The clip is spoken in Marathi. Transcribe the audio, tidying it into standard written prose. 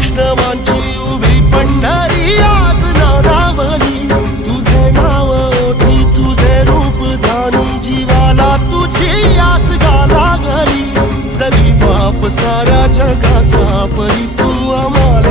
वैष्णवांची उभी पंढरी आज नानावली, तुझे नाव ओठी तुझे रूप ध्यानी, जीवाला तुझी आस गाला घरी, जरी बाप साऱ्या जगाचा परी तू आम्हाला